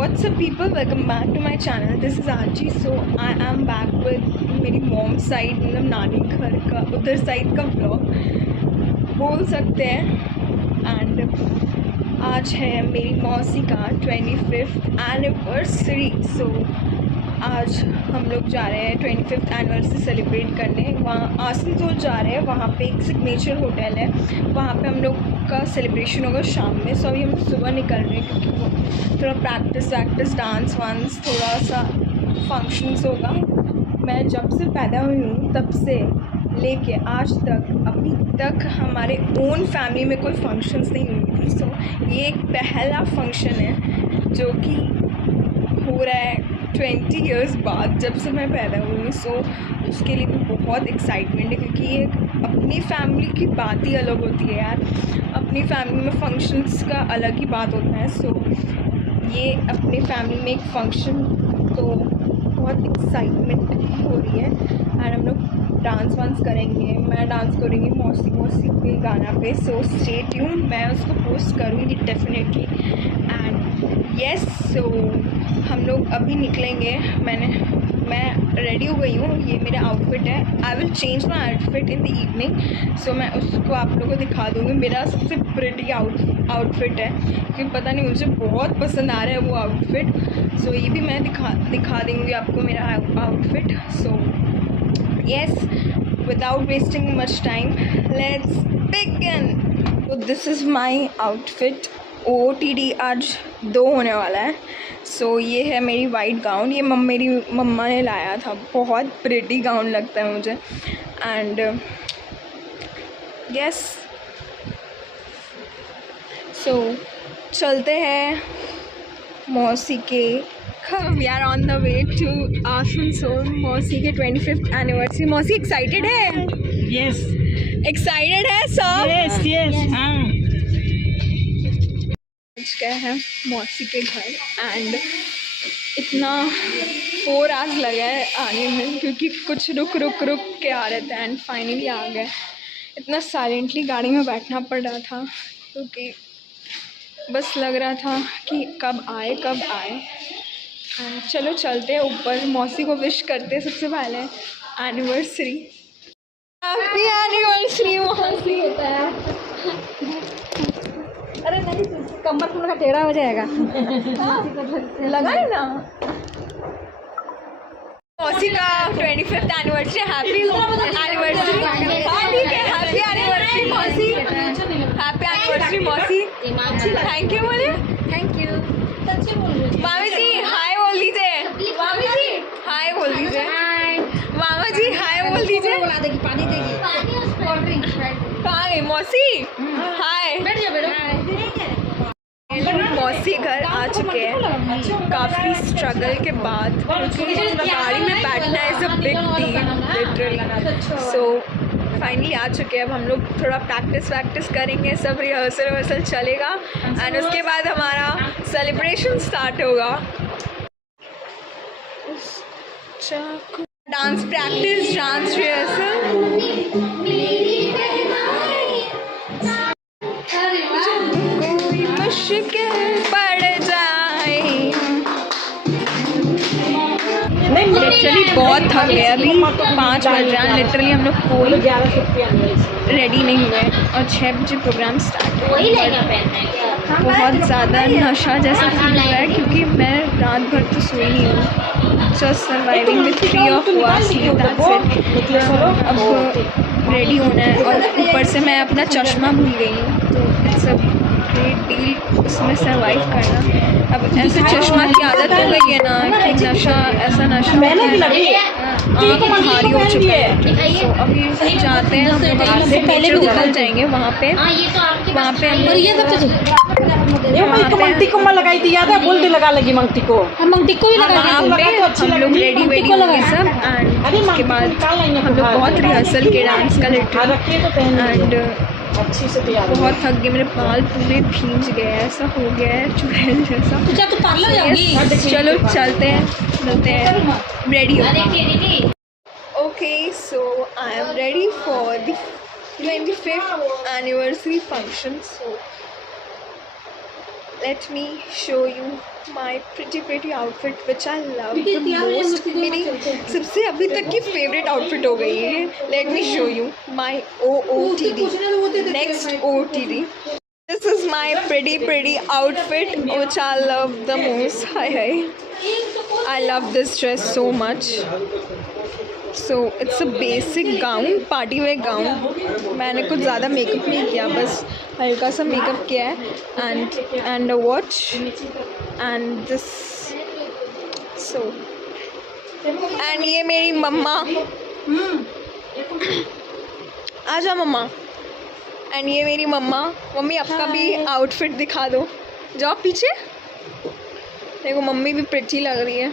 What's up people, welcome back to my channel. This is Archie. So I am back with मेरी mom side, मतलब नानी घर का उधर साइड का व्लॉग बोल सकते हैं। एंड आज है मेरी मौसी का 25th एनिवर्सरी। सो आज हम लोग जा रहे हैं 25th एनिवर्सरी सेलिब्रेट करने। वहाँ आसनसोल जा रहे हैं, वहाँ पे एक सिग्नेचर होटल है, वहाँ पे हम लोग का सेलिब्रेशन होगा शाम में। सो अभी हम सुबह निकल रहे हैं क्योंकि वो थोड़ा प्रैक्टिस डांस वांस थोड़ा सा फंक्शंस होगा। मैं जब से पैदा हुई हूँ तब से लेके आज तक अभी तक हमारे ओन फैमिली में कोई फंक्शंस नहीं हुई थी। सो ये एक पहला फंक्शन है जो कि हो रहा है 20 इयर्स बाद, जब से मैं पैदा हुई। सो उसके लिए भी बहुत एक्साइटमेंट है क्योंकि ये अपनी फैमिली की बात ही अलग होती है यार। अपनी फैमिली में फंक्शंस का अलग ही बात होता है। सो ये अपनी फैमिली में एक फंक्शन, तो बहुत एक्साइटमेंट हो रही है। एंड हम लोग डांस वांस करेंगे, मैं डांस करूँगी मौसी के गाना पे। सो स्टे ट्यून, मैं उसको पोस्ट करूँगी डेफिनेटली। एंड यस, सो हम लोग अभी निकलेंगे। मैं रेडी हो गई हूँ, ये मेरा आउटफिट है। I will change my outfit in the evening. So मैं उसको आप लोगों को दिखा दूँगी। मेरा सबसे प्रिटी आउटफिट है क्योंकि पता नहीं मुझे बहुत पसंद आ रहा है वो आउटफिट। सो ये भी मैं दिखा दूँगी आपको मेरा outfit. So yes, without wasting much time, let's begin. So this is my outfit. OOTD आज 2 होने वाला है। सो ये है मेरी वाइट गाउन, ये मेरी मम्मा ने लाया था। बहुत प्रिटी गाउन लगता है मुझे। एंड यस, सो चलते हैं मौसी के। We are on the way to Asansol, मौसी के 25th एनिवर्सरी। मौसी एक्साइटेड है? Yes. एक्साइटेड है सब? Yes. हाँ। पहुँच गए हैं मौसी के घर। एंड इतना 4 आवर्स लगा है आने में क्योंकि कुछ रुक के आ रहे थे। एंड फाइनली आ गए। इतना साइलेंटली गाड़ी में बैठना पड़ रहा था क्योंकि बस लग रहा था कि कब आए। चलो चलते हैं ऊपर, मौसी को विश करते हैं सबसे पहले एनिवर्सरी। हैप्पी एनिवर्सरी मौसी। होता है अरे नहीं, कमर थोड़ा टेढ़ा हो जाएगा। लगा है ना। मौसी का 25th एनिवर्सरी। Happy anniversary. ठीक है, हैप्पी एनिवर्सरी मौसी। हैप्पी एनिवर्सरी मौसी। थैंक यू बोले। थैंक यू मामी जी। हाय बोल दीजिए। मामी जी हाय बोल दीजिए। मामा जी हाय बोल दीजिए। पानी देगी। कहाँ गई मौसी? हाय। मौसी घर आ चुके हैं काफ़ी स्ट्रगल के बाद क्योंकि गाड़ी में बैठना is a big deal literally. So finally आ चुके हैं। अब हम लोग थोड़ा प्रैक्टिस करेंगे, सब रिहर्सल चलेगा। एंड उसके बाद हमारा सेलिब्रेशन स्टार्ट होगा। Dance practice, dance rehearsal. कोई मुश्किल पड़ जाए। लिटरली बहुत थक गए, अभी 5 बज रहा है। लिटरली हम लोग कोई रेडी नहीं हुए और 6 बजे प्रोग्राम स्टार्ट हुआ। बहुत ज़्यादा नशा जैसा फील हो रहा है क्योंकि मैं रात भर तो सोई नहीं हूँ। Just surviving with 3 hours sleep, that's it। अब रेडी होना है और ऊपर से मैं अपना चश्मा भूल गई हूँ, तो इट्स अ ग्रेट डील उसमें सर्वाइव करना। अब ऐसे चश्मा की आदत हो गई है ना कि नशा, ऐसा नशा आँख भारी हो चुका है। तो अभी जाते हैं हम लोग, से पहले भी निकल जाएंगे वहाँ पे मंगती को मैं लगाई थी, याद है? बोल दे लगा लगी मंगती को। मंगती को भी लगा हम लोग रेडी होंगे सब। एंड उसके बाद हम लोग बहुत रिहर्सल के डांस का एंड अच्छी से तैयार बहुत थक गए। मेरे बाल पूरे भींज गए, ऐसा हो गया है चुड़ैल जैसा। तो पार्लर जाओगी? चलो चलते हैं, रेडी हो। Okay, so I am ready for the 25th anniversary function. So let me show you my pretty outfit which I love the most. मेरी सबसे अभी तक की favorite outfit हो गई है. Let me show you my OOTD. Next OOTD. This is my pretty outfit which I love the most. Hi. I love this dress so much. So it's a basic gown, party wear gown. मैंने कुछ ज़्यादा makeup नहीं किया, बस हल्का सा makeup किया है and a watch and this. So and ये मेरी मम्मा. आजा मम्मा. एंड ये मेरी मम्मा. मम्मी आपका भी आउटफिट दिखा दो. जाओ पीछे. देखो मम्मी भी प्रिटी लग रही है.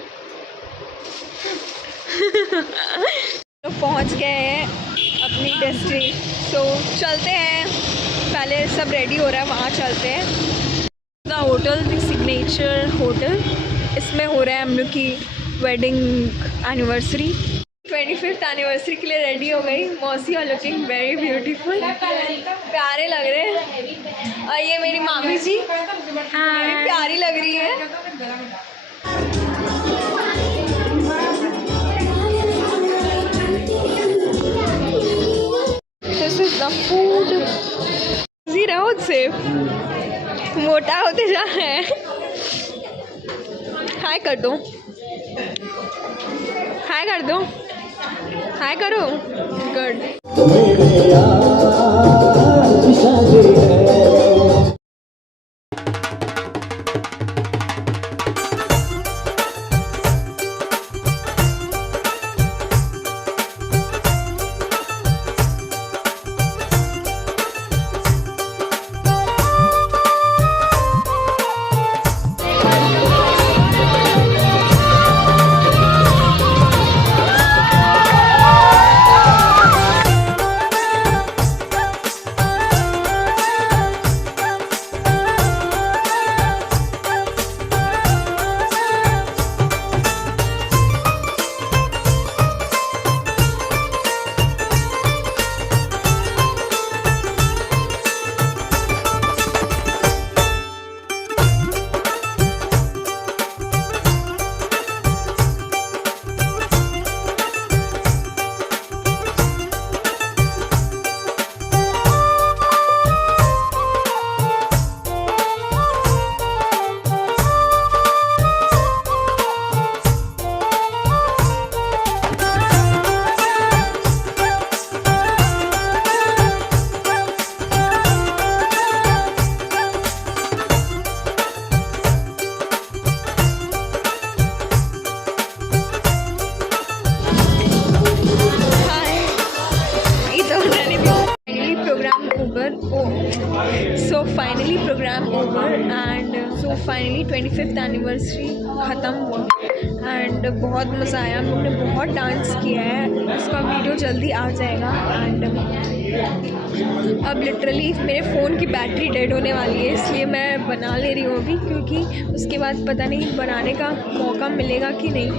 तो पहुंच गए हैं अपनी डेस्टिनेशन. तो चलते हैं. पहले सब रेडी हो रहा है, वहाँ चलते हैं. The hotel, the signature hotel. इसमें हो रहा है हम लोग की वेडिंग एनिवर्सरी. 25th एनिवर्सरी के लिए रेडी हो गई. मौसी आर लुकिंग वेरी ब्यूटीफुल. प्यारे लग रहे हैं. और ये मेरी मामी जी प्यारी लग रही है. This is the food. जी रहो से मोटा होते जा रहे हैं. हाय कर दो. हाय कर दो. हाय करो. Good. So finally program over and so finally 25th anniversary ख़त्म हुआ एंड बहुत मज़ा आया. हम लोग ने बहुत डांस किया है. उसका वीडियो जल्दी आ जाएगा. एंड अब लिटरली मेरे फ़ोन की बैटरी डेड होने वाली है, इसलिए मैं बना ले रही हूँ अभी, क्योंकि उसके बाद पता नहीं बनाने का मौका मिलेगा कि नहीं.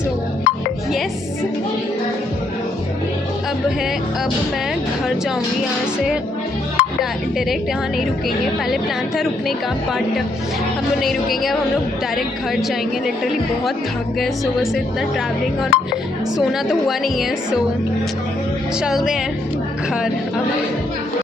सो यस अब मैं घर जाऊँगी. यहाँ से डायरेक्ट यहाँ नहीं रुकेंगे. पहले प्लान था रुकने का, बट हम लोग नहीं रुकेंगे. अब हम लोग डायरेक्ट घर जाएंगे. लिटरली बहुत थक गए सुबह से, इतना ट्रैवलिंग और सोना तो हुआ नहीं है. सो चलते हैं घर अब.